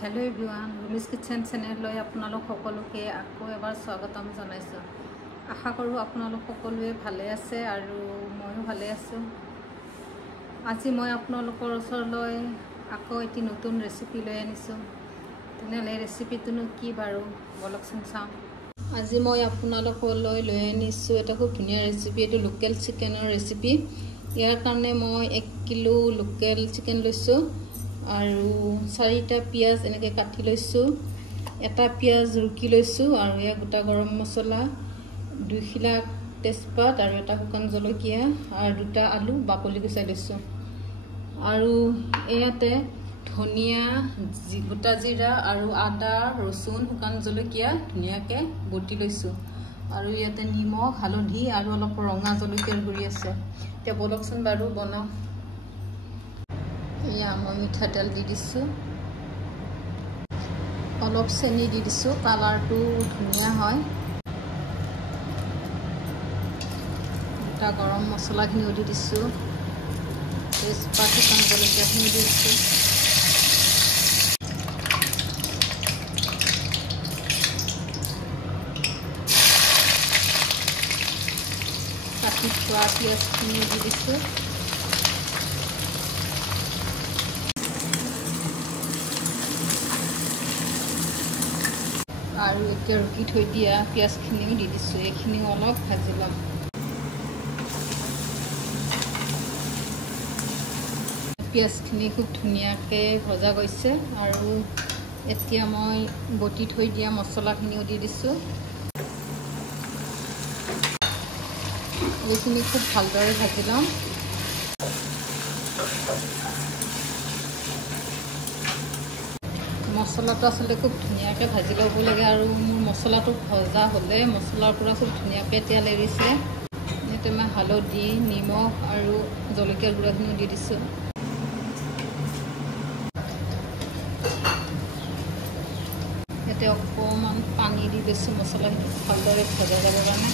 Hello everyone रुमिस kitchen channel आपनालोक सकलोके आको एबार स्वागतम जनाइছো। आशा करूँ आपनालोक सकलोए भाले आछे आरु मयो भाले आछो। আজি মই आपनालोকৰ ওচৰলৈ आको एटी नतुन रेसिपि লৈ আনিছো। তেনলে ৰেচিপিটোনো কি বাৰু বলকচোন চাওঁ। আজি মই आपनालोকলৈ লৈ আনিছো এটা খুব ধুনীয়া ৰেচিপি। এটো লোকেল চিকেনৰ ৰেচিপি। ইয়াৰ কাৰণে মই 1 কিলো লোকেল চিকেন লৈছো আৰু 4টা পিয়াজ এনেকে কাটি লৈছো। এটা পিয়াজ ৰুকি লৈছো আৰু ইয়া গোটা গৰম মছলা 2 খিলা তেজপাত আৰু এটা শুকান জলকীয়া আৰু দুটা আলু বাকলি গুচাই লৈছো। আৰু ইয়াতে ধনিয়া গোটা জিৰা আৰু আদা ৰসুন শুকান জলকীয়া ধুনিয়াকে বটি লৈছো। আৰু ইয়াতে নিমখ হালধি আৰু অলপ ৰঙা জলকীয়াৰ গুৰি আছে। তে বলকচোন বাৰু বনাও। या मैं मिठातेल दी दिसो अलप चेनी दी दिसो कलर तो धुनिया है। गोटा गरम मसला खिनिও दी दिसो तेजपात शुकान जलकীয়া খিনি दी दिसो। काटी थोड़ा पियाज खिनि दी दिसो। আৰু এতিয়া ৰুকি থৈ দিয়া পিয়াজ খিনিও দি দিছো। এইখিনি অলপ ভাজি লম। পিয়াজ খিনি খুব ধুনিয়াকে ভজা গৈছে আৰু এতিয়া মই বটি থৈ দিয়া মছলা খিনিও দি দিছো। এইখিনি খুব ভালদৰে ভাজি লম। মছলাটো আসলে খুব ধুনিয়াকে ভাজি লব লাগে আৰু মোৰ মছলাটো ভজা হলে মছলাৰ পৰা খুব ধুনিয়াকে তেল এৰিছে। এতে মই হালধি নিমখ আৰু জলকীয়াৰ গুড়াখিনি দি দিছো। এতে অকমান পানী দি দিছো মছলাখিনি ভালদৰে ভজা যাবৰ কাৰণে।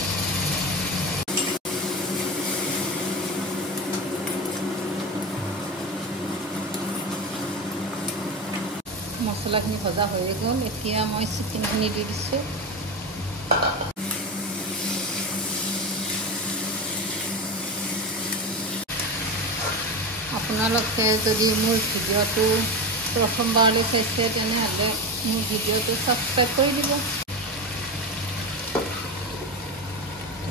মছলাখিনি ভজা হৈ গ'ল। এতিয়া মই চিকেনখিনি দি দিছো। আপোনালোকে যদি মোৰ ভিডিঅ'টো প্ৰথমবাৰলৈ চাইছে তেনেহ'লে মোৰ ভিডিঅ'টো সাবস্ক্ৰাইব কৰি দিব।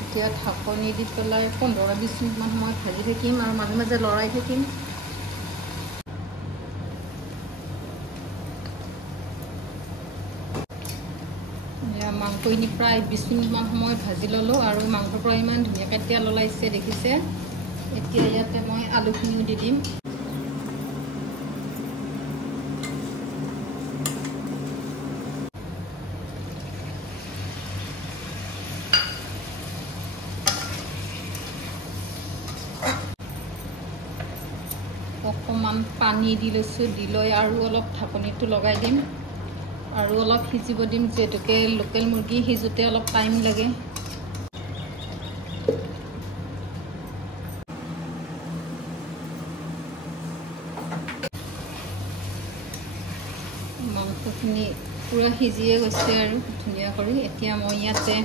এতিয়া ঢাকনি দি পেলাই 15-20 মিনিটমান সময় ভাজি থাকিম আৰু মাজে মাজে লৰাই থাকিম। মাংসখিনি প্ৰায় 20 মিনিটমান সময় ভাজি ললো আৰু মাংসৰ পৰা ইমান ধুনীয়াকৈ তেল ওলাইছে দেখিছে। এতিয়া ইয়াতে মই আলুখিনিও দি দিম। অকণমান পানী দি লৈছো। দি লৈ আৰু অলপ ঢাকনিটো লগাই দিম আৰু অলপ সিজিব দিম। যেহেতুকে লোকেল মুৰ্গী সিজোতে অলপ টাইম লাগে। মাংসখিনি পুৰা সিজিয়ে গৈছে আৰু ধুনীয়া কৰি। এতিয়া মই ইয়াতে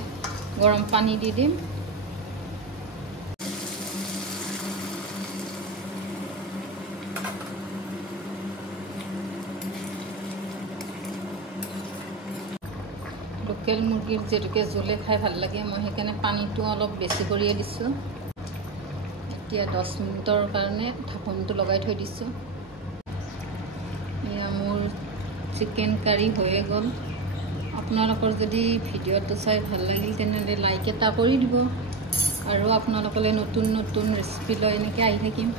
গৰম পানী দি দিম। লোকেল মুৰ্গীৰ যেটুকে জোলে খাই ভাল লাগে মই সেইকাৰণে পানীটো অলপ বেছি কৰিয়ে দিছো। এতিয়া 10 মিনিটৰ কাৰণে ঢাকনিটো লগাই থৈ দিছো। এয়া মোৰ চিকেন কাৰী হৈয়ে গ'ল। আপোনালোকৰ যদি ভিডিঅ'টো চাই ভাল লাগিল তেনেহ'লে লাইক এটা কৰি দিব আৰু আপোনালোকলৈ নতুন নতুন ৰেচিপি লৈ এনেকৈ আহি থাকিম।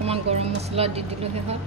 অকণমান গৰম মছলা দি দিলোঁ শেষত।